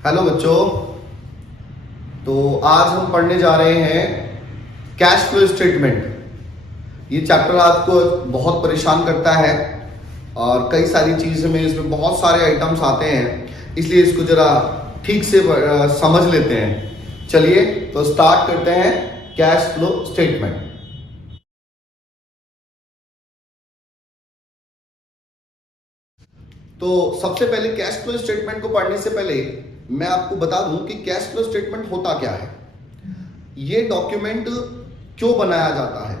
Hello बच्चों। तो आज हम पढ़ने जा रहे हैं कैश फ्लो स्टेटमेंट। ये चैप्टर आपको बहुत परेशान करता है और कई सारी चीज़ें में इसमें बहुत सारे आइटम्स आते हैं, इसलिए इसको जरा ठीक से समझ लेते हैं। चलिए तो स्टार्ट करते हैं कैश फ्लो स्टेटमेंट। तो सबसे पहले कैश फ्लो स्टेटमेंट को पढ़ने से पहले मैं आपको बता दूं कि कैश फ्लो स्टेटमेंट होता क्या है, ये डॉक्यूमेंट क्यों बनाया जाता है।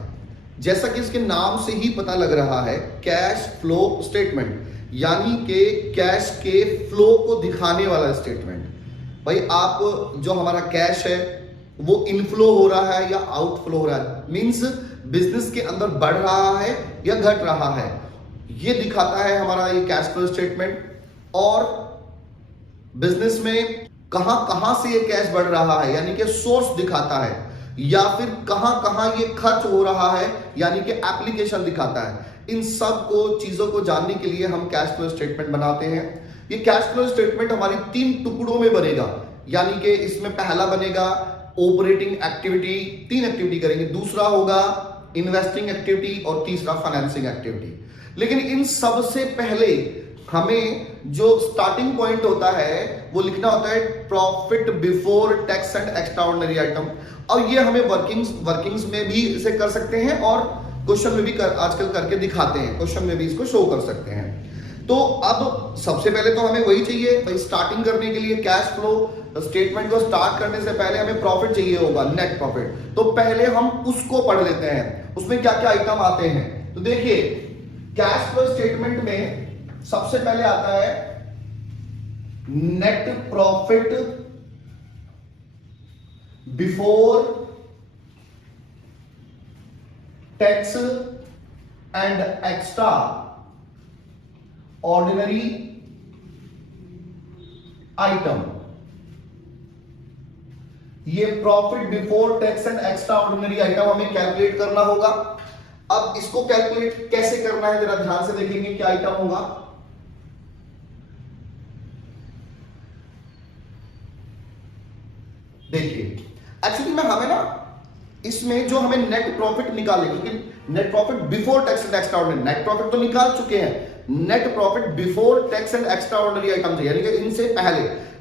जैसा कि इसके नाम से ही पता लग रहा है, कैश फ्लो स्टेटमेंट यानी कि कैश के फ्लो को दिखाने वाला स्टेटमेंट। भाई आप जो हमारा कैश है वो इनफ्लो हो रहा है या आउटफ्लो हो रहा है, मींस बिजनेस के अंदर बढ़ रहा है या घट रहा है, ये दिखाता है हमारा ये कैश फ्लो स्टेटमेंट। और बिजनेस में कहां कहां से ये कैश बढ़ रहा है यानी कि सोर्स दिखाता है, या फिर कहां कहां ये खर्च हो रहा है यानी कि एप्लीकेशन दिखाता है। इन सब को चीजों को जानने के लिए हम कैश फ्लो स्टेटमेंट बनाते हैं। ये कैश फ्लो स्टेटमेंट हमारी 3 टुकड़ों में बनेगा, यानी कि इसमें पहला बनेगा ऑपरेटिंग एक्टिविटी, 3 एक्टिविटी करेंगे, दूसरा होगा इन्वेस्टिंग एक्टिविटी और तीसरा फाइनेंसिंग एक्टिविटी। लेकिन इन सब से पहले हमें जो स्टार्टिंग पॉइंट होता है वो लिखना होता है profit before tax and extraordinary item. और ये हमें वर्किंग्स में भी इसे कर सकते हैं और क्वेश्चन में भी आजकल करके दिखाते हैं, क्वेश्चन में भी इसको शो कर सकते हैं। तो अब सबसे पहले तो हमें वही चाहिए भाई, स्टार्टिंग करने के लिए कैश फ्लो स्टेटमेंट को स्टार्ट करने से पहले हमें प्रॉफिट चाहिए होगा, नेट प्रॉफिट। तो पहले हम उसको पढ़ लेते हैं, उसमें क्या क्या आइटम आते हैं। तो देखिए कैश फ्लो स्टेटमेंट में सबसे पहले आता है net profit before tax and extraordinary item. ये profit before tax and extraordinary item हमें कैलकुलेट करना होगा। अब इसको कैलकुलेट कैसे करना है जरा ध्यान से देखेंगे, क्या आइटम होगा। देखिए एक्चुअली में हमें ना इसमें जो हमें नेट प्रॉफिट निकालेंगे, क्योंकि net profit before tax and extra ordinary, net profit तो निकाल चुके हैं, net profit before tax and extra ordinary items यानी कि इनसे पहले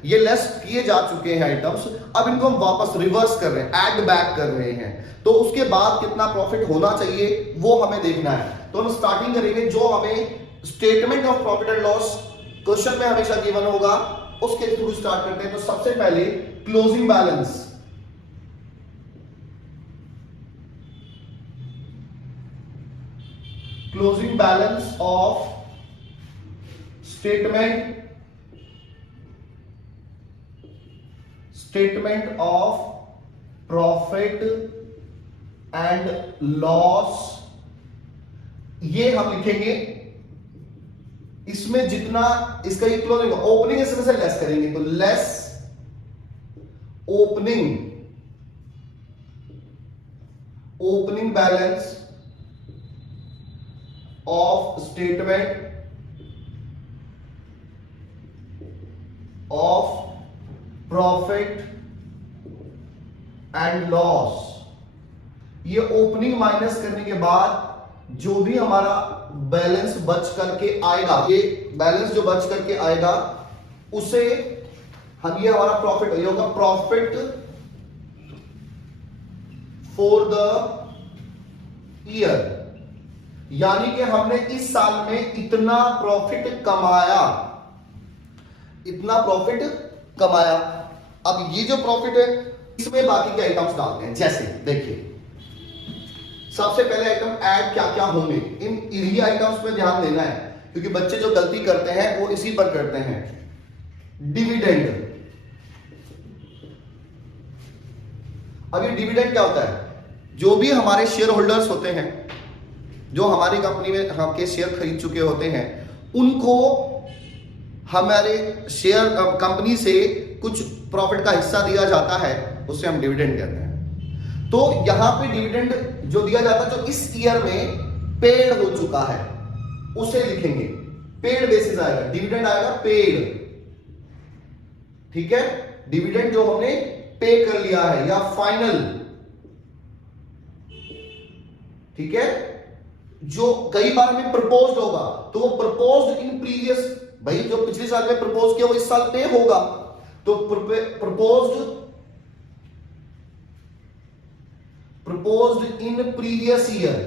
ये लेस किए जा चुके हैं आइटम्स, अब इनको हम वापस रिवर्स कर रहे हैं, ऐड बैक कर रहे हैं। तो उसके बाद कितना प्रॉफिट होना चाहिए वो हमें देखना है। तो हम स्टार्टिंग करेंगे, जो हमें statement of profit and loss question में हमेशा गिवन होगा उसके थ्रू स्टार्ट करते हैं। तो सबसे पहले closing balance, closing balance of statement of profit and loss, ये हम लिखेंगे। इसमें जितना इसका ये क्लोजिंग ओपनिंग इसमें से लेस करेंगे, तो less opening balance of statement of profit and loss. ये ओपनिंग माइनस करने के बाद जो भी हमारा बैलेंस बच करके आएगा, ये बैलेंस जो बच करके आएगा उसे हम, ये हमारा प्रॉफिट होगा, प्रॉफिट फॉर द ईयर, यानी कि हमने इस साल में इतना प्रॉफिट कमाया, इतना प्रॉफिट कमाया। अब ये जो प्रॉफिट है इसमें बाकी के आइटम्स डालते हैं। जैसे देखिए सबसे पहले आइटम ऐड क्या क्या होंगे, इन एरिया आइटम्स पे ध्यान देना है, क्योंकि बच्चे जो गलती करते हैं वो इसी पर करते हैं। डिविडेंड, अब ये डिविडेंड क्या होता है, जो भी हमारे शेयर होल्डर्स होते हैं, जो हमारी कंपनी में आपके शेयर खरीद चुके होते हैं, उनको हमारे शेयर कंपनी से कुछ प्रॉफिट का हिस्सा दिया जाता है, उसे हम डिविडेंड कहते हैं। तो यहां पे डिविडेंड जो दिया जाता है, जो इस ईयर में पेड हो चुका है, उसे लिखेंगे। पेड बेसिस आएगा, डिविडेंड आएगा पेड। ठीक है, डिविडेंड जो हमने पे कर लिया है या फाइनल, ठीक है, जो कई बार हमें प्रपोज्ड होगा तो वो प्रपोज्ड इन प्रीवियस, भाई जो पिछले साल में प्रपोज किया वो इस साल पे होगा, तो प्रपोज्ड इन प्रीवियस ईयर,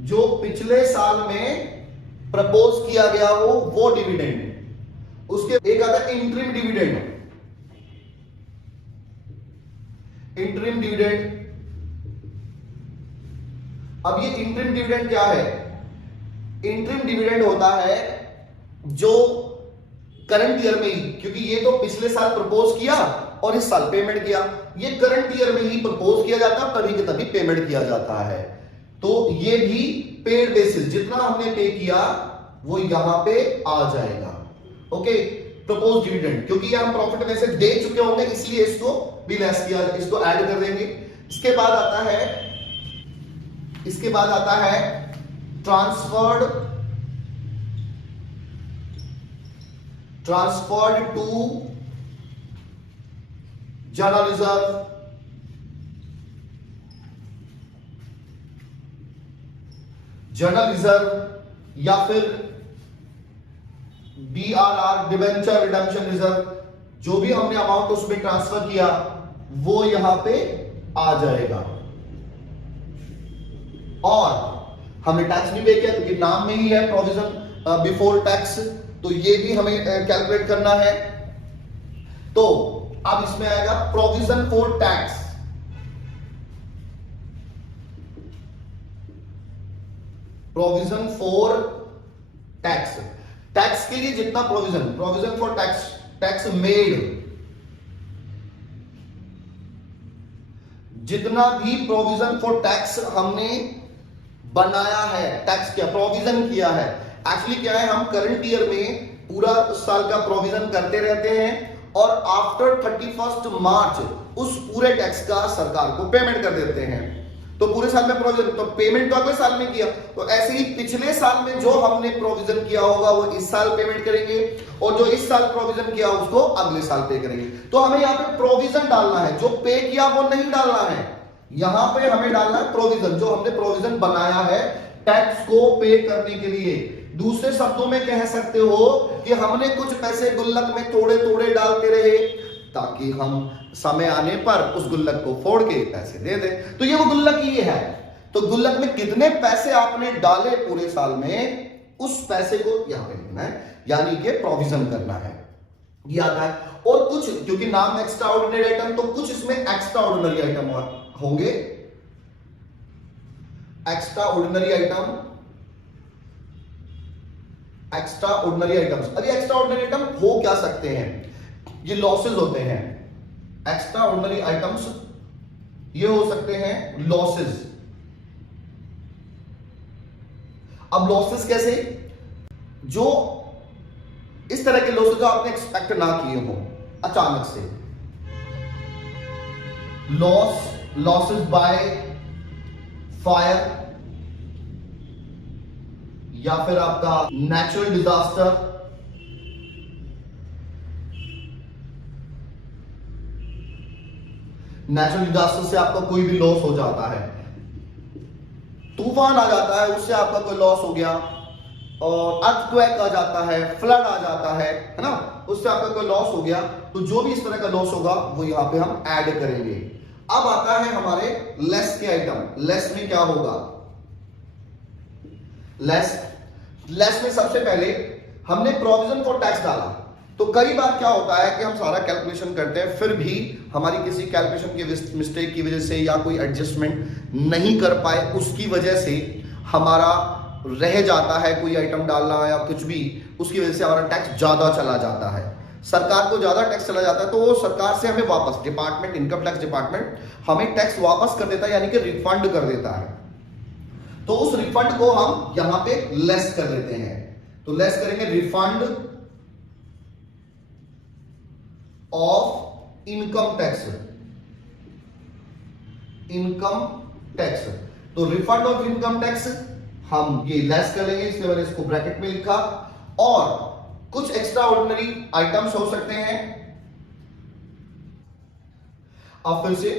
जो पिछले साल में प्रपोज किया गया वो डिविडेंड। उसके एक आता है इंटरिम डिविडेंड। इंटरिम डिविडेंड, अब ये इंटरिम डिविडेंड क्या है? इंटरिम डिविडेंड होता है जो करंट ईयर में ही, क्योंकि ये तो पिछले साल प्रपोज किया और इस साल पेमेंट किया, ये करंट ईयर में ही प्रपोज किया जाता है, तभी के तभी पेमेंट किया जाता है। तो ये भी पेड बेसिस, जितना हमने पे किया वो यहां पे आ जाएगा। ओके, प्रपोज डिविडेंड, क्योंकि ये हम प्रॉफिट में से दे चुके होंगे इसलिए इसको भी लेस किया, इसको ऐड कर देंगे। इसके बाद आता है ट्रांसफर्ड टू जनरल रिजर्व, या फिर DRR, डिबेंचर रिडेम्पशन रिजर्व, जो भी हमने अमाउंट उसमें ट्रांसफर किया वो यहां पे आ जाएगा। और हमने टैक्स भी पे किया क्योंकि नाम में ही है प्रोविजन बिफोर टैक्स, तो ये भी हमें कैलकुलेट करना है। तो अब इसमें आएगा provision for tax. Provision for tax, tax के लिए जितना प्रोविजन फॉर टैक्स मेड, जितना भी प्रोविजन फॉर टैक्स हमने बनाया है, टैक्स क्या प्रोविजन किया है। एक्चुअली क्या है, हम करंट ईयर में पूरा उस साल का प्रोविजन करते रहते हैं और आफ्टर 31 मार्च उस पूरे टैक्स का सरकार को पेमेंट कर देते हैं। तो पूरे साल में प्रोविजन, तो पेमेंट तो अगले साल में किया, तो ऐसे ही पिछले साल में जो हमने प्रोविजन किया होगा वो इस साल पेमेंट करेंगे, और जो इस साल प्रोविजन किया उसको अगले साल पे करेंगे। तो हमें यहाँ पे प्रोविजन डालना है, जो पे किया वो नहीं डालना है, यहां पे हमें डालना है प्रोविजन, जो हमने प्रोविजन बनाया है टैक्स को पे करने के लिए। दूसरे शब्दों में कह सकते हो कि हमने कुछ पैसे गुल्लक में थोड़े थोड़े डालते रहे ताकि हम समय आने पर उस गुल्लक को फोड़ के पैसे दे दें। तो ये वो गुल्लक ही है। तो गुल्लक में कितने पैसे आपने डाले पूरे साल में, उस पैसे को यहां पे लिखना है, यानी कि प्रोविजन करना है, ये आता है। और कुछ, क्योंकि नाम एक्स्ट्रा ऑर्डिनरी आइटम, तो कुछ इसमें एक्स्ट्रा ऑर्डिनरी आइटम होंगे। Extra ordinary items. अब ये एक्स्ट्रा ऑर्डिनरी आइटम हो क्या सकते हैं? ये लॉसेस होते हैं। एक्स्ट्रा ऑर्डिनरी आइटम्स ये हो सकते हैं लॉसेस। अब लॉसेस कैसे? जो इस तरह के लॉसेस जो आपने एक्सपेक्ट ना किए हो, अचानक से लॉसेस बाय फायर, या फिर आपका नेचुरल डिजास्टर, से आपका कोई भी लॉस हो जाता है, तूफान आ जाता है उससे आपका कोई लॉस हो गया, और अर्थक्वेक आ जाता है, फ्लड आ जाता है ना, उससे आपका कोई लॉस हो गया। तो जो भी इस तरह का लॉस होगा वो यहां पे हम ऐड करेंगे। अब आता है हमारे लेस के आइटम। लेस में क्या होगा? लेस में सबसे पहले हमने प्रोविजन फॉर टैक्स डाला, तो कई बार क्या होता है कि हम सारा कैलकुलेशन करते हैं, फिर भी हमारी किसी कैलकुलेशन की मिस्टेक की वजह से या कोई एडजस्टमेंट नहीं कर पाए, उसकी वजह से हमारा रह जाता है कोई आइटम डालना या कुछ भी, उसकी वजह से हमारा टैक्स ज्यादा चला जाता है, सरकार को ज्यादा टैक्स चला जाता है। तो वो सरकार से हमें वापस डिपार्टमेंट, इनकम टैक्स डिपार्टमेंट हमें टैक्स वापस कर देता है, यानी कि रिफंड कर देता है। तो उस रिफंड को हम यहां पे लेस कर देते हैं। तो लेस करेंगे रिफंड ऑफ इनकम टैक्स। तो रिफंड ऑफ इनकम टैक्स हम ये लेस कर लेंगे, इसलिए मैंने इसको ब्रैकेट में लिखा। और कुछ एक्स्ट्रा ऑर्डिनरी आइटम्स हो सकते हैं। अब फिर से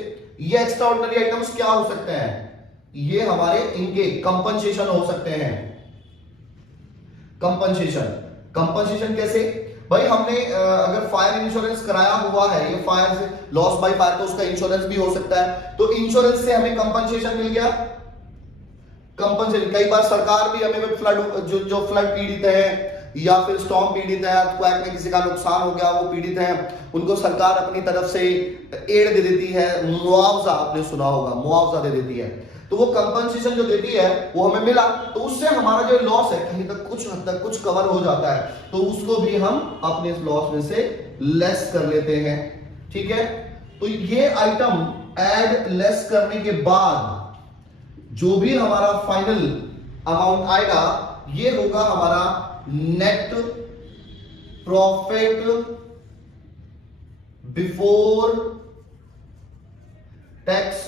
ये एक्स्ट्रा ऑर्डिनरी आइटम्स क्या हो सकते हैं? ये हमारे इनके कंपनसेशन हो सकते हैं। कंपनसेशन कैसे भाई? हमने अगर फायर इंश्योरेंस कराया हुआ है, ये फायर से लॉस बाय फायर, तो उसका इंश्योरेंस भी हो सकता है, तो इंश्योरेंस से हमें कंपनसेशन मिल गया। कंपनसेशन कई बार सरकार भी हमें फ्लड जो फ्लड पीड़ित है या फिर स्टॉर्म पीड़ित है, अर्थक्वेक में किसी का नुकसान हो गया, वो पीड़ित है, उनको सरकार अपनी तरफ से एड दे देती है, मुआवजा, आपने सुना होगा, मुआवजा दे देती है। तो वो कंपनसेशन जो देती है वो हमें मिला, तो उससे हमारा जो लॉस है कहीं तक कुछ हद तक कुछ कवर हो जाता है, तो उसको भी हम अपने लॉस में से लेस कर लेते हैं। ठीक है, तो ये आइटम ऐड लेस करने के बाद जो भी हमारा फाइनल अमाउंट आएगा ये होगा हमारा net profit before tax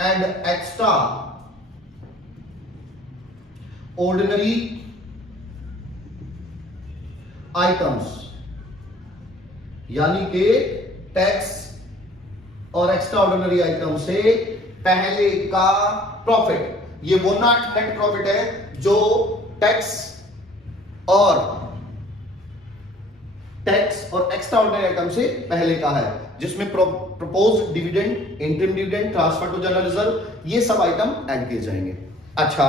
and extra ordinary items, यानी कि टैक्स और एक्स्ट्रा ऑर्डिनरी आइटम से पहले का प्रॉफिट। ये वो नेट प्रॉफिट है जो टैक्स और एक्स्ट्रा ऑर्डिनरी आइटम से पहले का है, जिसमें proposed dividend, interim dividend, transfer to general reserve, ये सब आइटम ऐड किए जाएंगे। अच्छा,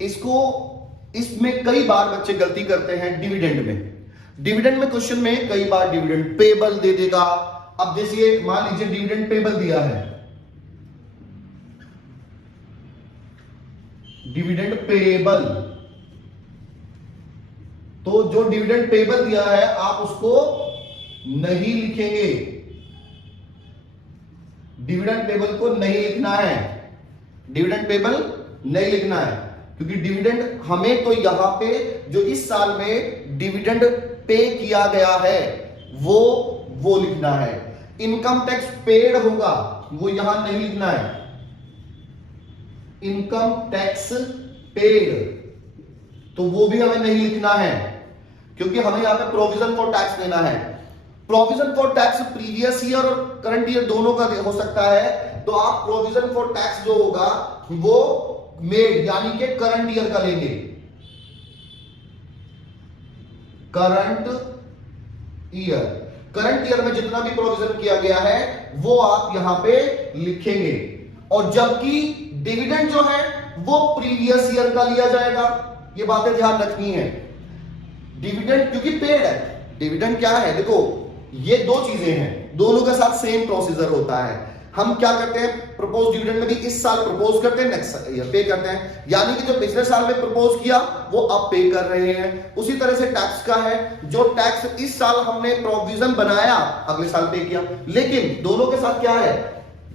इसमें कई बार बच्चे गलती करते हैं डिविडेंड में क्वेश्चन में कई बार डिविडेंड पेबल दे देगा। अब जैसे मान लीजिए डिविडेंड पेबल दिया है, डिविडेंड पेबल, तो जो डिविडेंड पेबल दिया है आप उसको नहीं लिखेंगे, डिविडेंड पेबल को नहीं लिखना है, डिविडेंड पेबल नहीं लिखना है, क्योंकि डिविडेंड हमें तो यहां पे जो इस साल में डिविडेंड पे किया गया है वो लिखना है। इनकम टैक्स पेड होगा वो यहां नहीं लिखना है, इनकम टैक्स पेड, तो वो भी हमें नहीं लिखना है, क्योंकि हमें यहां पे प्रोविजन फॉर टैक्स देना है। Provision for tax previous year और करंट ईयर दोनों का हो सकता है, तो आप प्रोविजन फॉर टैक्स जो होगा वो मेड यानी कि करंट ईयर का लेंगे, करंट ईयर में जितना भी प्रोविजन किया गया है वो आप यहां पे लिखेंगे, और जबकि डिविडेंड जो है वो प्रीवियस ईयर का लिया जाएगा। ये बातें ध्यान रखनी है। डिविडेंड क्योंकि पेड है, डिविडेंड क्या है, देखो ये दो चीजें हैं, दोनों के साथ सेम प्रोसीजर होता है। हम क्या करते हैं, प्रपोज डिविडेंड में भी इस साल प्रपोज करते हैं, नेक्स्ट ईयर पे करते हैं, यानी कि जो पिछले साल में प्रपोज किया वो अब पे कर रहे हैं। उसी तरह से टैक्स का है, जो टैक्स इस साल हमने प्रोविजन बनाया अगले साल पे किया, लेकिन दोनों के साथ क्या है,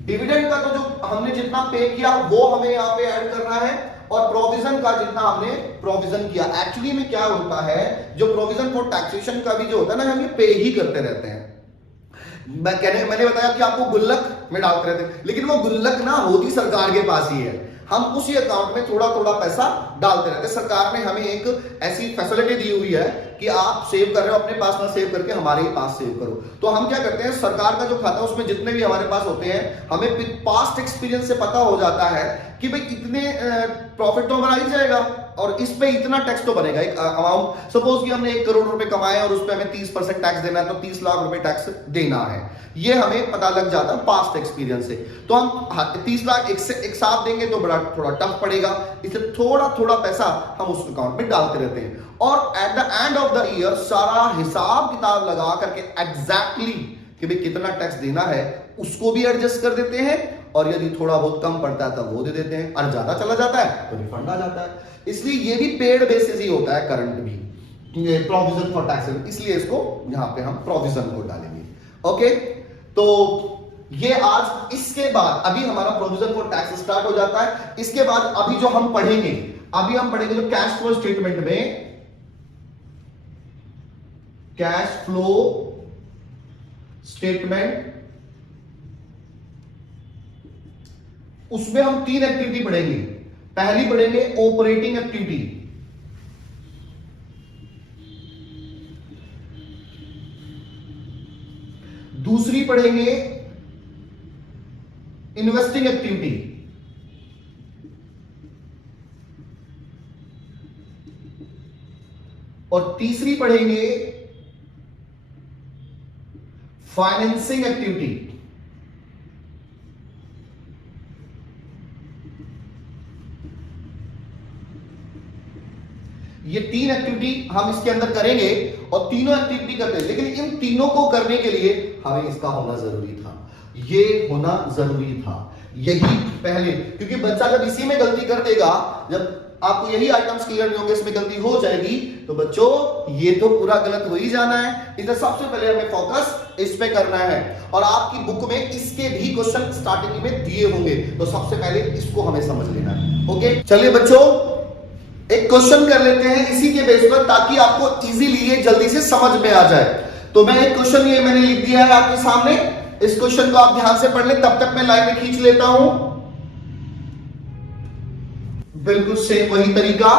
डिविडेंड का तो जो हमने जितना पे किया वो हमें यहाँ पे ऐड करना है, और प्रोविजन का जितना हमने प्रोविजन किया। एक्चुअली में क्या होता है, जो प्रोविजन फॉर टैक्सेशन का भी जो होता है ना, हम ये पे ही करते रहते हैं। मैंने बताया कि आपको गुल्लक में डालते रहते हैं, लेकिन वो गुल्लक ना होती सरकार के पास ही है, हम उसी अकाउंट में थोड़ा थोड़ा पैसा डालते रहते हैं। सरकार ने हमें एक ऐसी फैसिलिटी दी हुई है कि आप सेव कर रहे हो अपने पास ना सेव करके हमारे ही पास सेव करो। तो हम क्या करते हैं, सरकार का जो खाता है उसमें जितने भी हमारे पास होते हैं, हमें पास्ट एक्सपीरियंस से पता हो जाता है कि भाई इतने प्रॉफिट तो हमारा ही जाएगा और इस पे इतना टैक्स तो बनेगा। एक अमाउंट सपोज कि हमने 1 करोड़ रुपए कमाए और उस पे हमें 30% टैक्स देना है, तो 30 लाख रुपए टैक्स देना है, ये हमें पता लग जाता है पास्ट एक्सपीरियंस से। तो हम 30 लाख एक साथ देंगे तो बड़ा थोड़ा टफ पड़ेगा, इसलिए थोड़ा थोड़ा पैसा हम उस अकाउंट में डालते रहते हैं, और at the end of the year सारा हिसाब किताब लगा करके एग्जैक्टली कि भाई कितना टैक्स देना है उसको भी एडजस्ट कर देते हैं, और यदि थोड़ा बहुत कम पड़ता है तब वो दे देते हैं, और ज्यादा चला जाता है तो रिफंड आ जाता है। इसलिए ये भी पेड बेसिस ही होता है, करंट भी प्रोविजन फॉर टैक्स, इसलिए इसको यहां पे हम प्रोविजन को डालेंगे। ओके, तो ये आज इसके बाद अभी हमारा प्रोविजन फॉर टैक्स स्टार्ट हो जाता है। इसके बाद अभी जो हम पढ़ेंगे, अभी हम पढ़ेंगे जो कैश फ्लो स्टेटमेंट में, कैश फ्लो स्टेटमेंट, उसमें हम 3 एक्टिविटी पढ़ेंगे। पहली पढ़ेंगे ऑपरेटिंग एक्टिविटी, दूसरी पढ़ेंगे इन्वेस्टिंग एक्टिविटी, और तीसरी पढ़ेंगे फाइनेंसिंग एक्टिविटी। ये 3 एक्टिविटी हम इसके अंदर करेंगे और तीनों एक्टिविटी करते हैं, लेकिन इन तीनों को करने के लिए हमें इसका होना जरूरी था, ये होना जरूरी था, यही पहले, क्योंकि बच्चा जब इसी में गलती कर देगा, जब आपको यही आइटम्स क्लियर नहीं होंगे, इसमें गलती हो जाएगी, तो बच्चों ये तो पूरा गलत हो ही जाना है। इसलिए सबसे पहले हमें फोकस इस पे करना है, और आपकी बुक में इसके भी क्वेश्चन स्टार्टिंग में दिए होंगे, तो सबसे पहले इसको हमें समझ लेना है। ओके, चलिए बच्चों एक क्वेश्चन कर लेते हैं इसी के बेस पर, ताकि आपको इजीली ये जल्दी से समझ में आ जाए। तो मैं एक क्वेश्चन ये मैंने लिख दिया है आपके सामने, इस क्वेश्चन को आप ध्यान से पढ़ लें, तब तक मैं लाइन में खींच लेता हूं। बिल्कुल सेम वही तरीका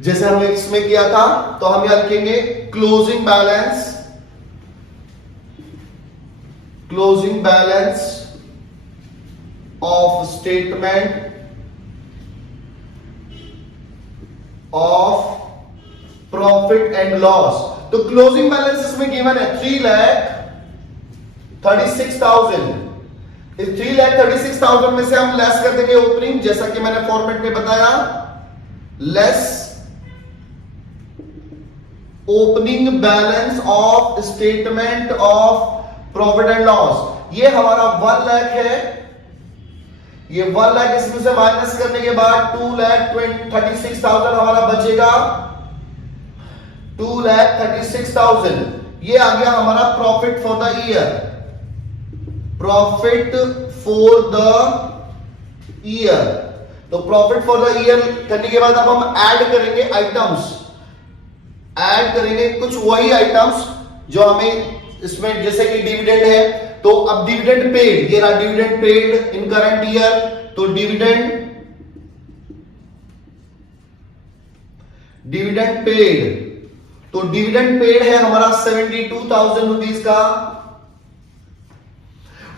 जैसे हमने इसमें किया था, तो हम यहां लिखेंगे closing balance of statement of profit and loss. तो क्लोजिंग बैलेंस इसमें गिवन है 3,36,000। इस 3,36,000 में से हम लेस कर देंगे ओपनिंग, जैसा कि मैंने फॉर्मेट में बताया, less opening balance of statement of profit and loss. ये हमारा 1 लाख है, ये 1 लाख इसमें से माइनस करने के बाद 2,36,000 हमारा बचेगा, 2,36,000। ये आ गया हमारा profit for the year, profit for the year. तो प्रॉफिट फॉर द ईयर करने के बाद अब हम ऐड करेंगे आइटम्स, ऐड करेंगे कुछ वही आइटम्स जो हमें इसमें, जैसे कि डिविडेंड है, तो अब डिविडेंड पेड, ये रहा dividend paid in current year, तो डिविडेंड पेड, तो डिविडेंड पेड है हमारा 72,000 रुपीज का।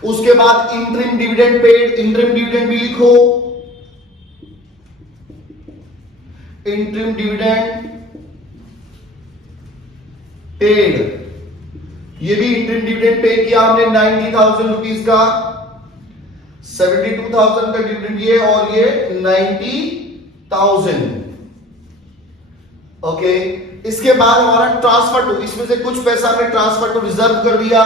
उसके बाद interim dividend paid, interim dividend भी लिखो, इंटरिम डिविडेंड पेड, ये भी इंटरिम डिविडेंड पे किया हमने 90,000 रुपीज का, 72,000 का डिविडेंड ये, और ये 90,000। ओके, इसके बाद हमारा ट्रांसफर टू, इसमें से कुछ पैसा हमने ट्रांसफर टू रिजर्व कर दिया,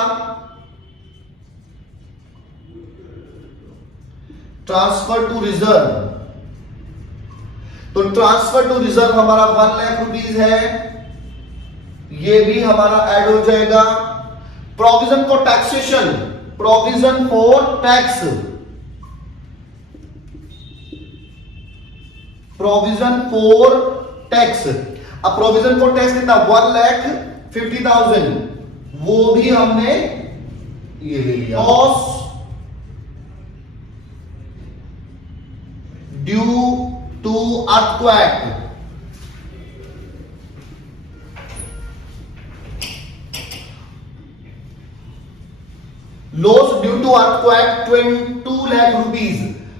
ट्रांसफर टू रिजर्व। तो ट्रांसफर टू रिजर्व हमारा 1 लाख रुपीज है, ये भी हमारा ऐड हो जाएगा। Provision for taxation, provision for tax, provision for tax. अब प्रोविजन फॉर टैक्स कितना, 1,50,000, वो भी हमने ये ले लिया। Loss due to earthquake, loss due to earthquake 2 lakh rupees,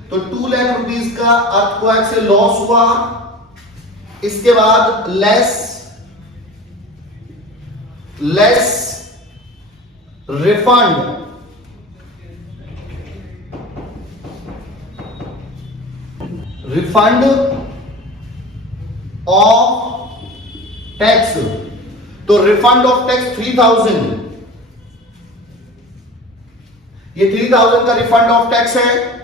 तो 2 लाख रुपीज का अर्थक्वेक से लॉस हुआ। इसके बाद लेस रिफंड ऑफ टैक्स, तो रिफंड ऑफ टैक्स 3,000, ये 3,000 का रिफंड ऑफ टैक्स है।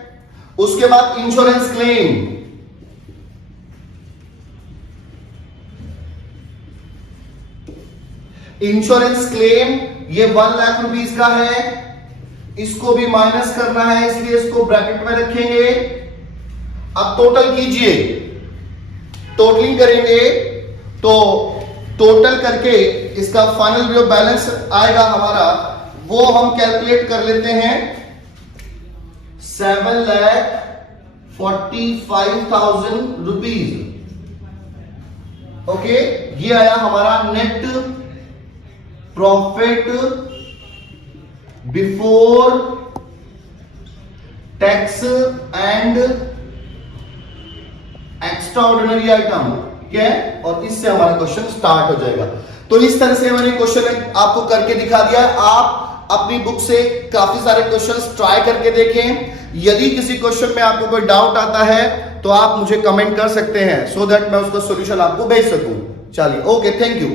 उसके बाद इंश्योरेंस क्लेम, इंश्योरेंस क्लेम ये 1 लाख रुपीस का है, इसको भी माइनस करना है, इसलिए इसको ब्रैकेट में रखेंगे। अब टोटल कीजिए, टोटलिंग करेंगे, तो टोटल करके इसका फाइनल जो बैलेंस आएगा हमारा, वो हम कैलकुलेट कर लेते हैं, 7,45,000 रुपीज। ओके, ये आया हमारा net profit before tax and extraordinary item, ठीक है, और इससे हमारा क्वेश्चन स्टार्ट हो जाएगा। तो इस तरह से मैंने क्वेश्चन आपको करके दिखा दिया। आप अपनी बुक से काफी सारे क्वेश्चंस ट्राई करके देखें। यदि किसी क्वेश्चन में आपको कोई डाउट आता है तो आप मुझे कमेंट कर सकते हैं, सो दैट मैं उसका सॉल्यूशन आपको भेज सकूं। चलिए, ओके, थैंक यू।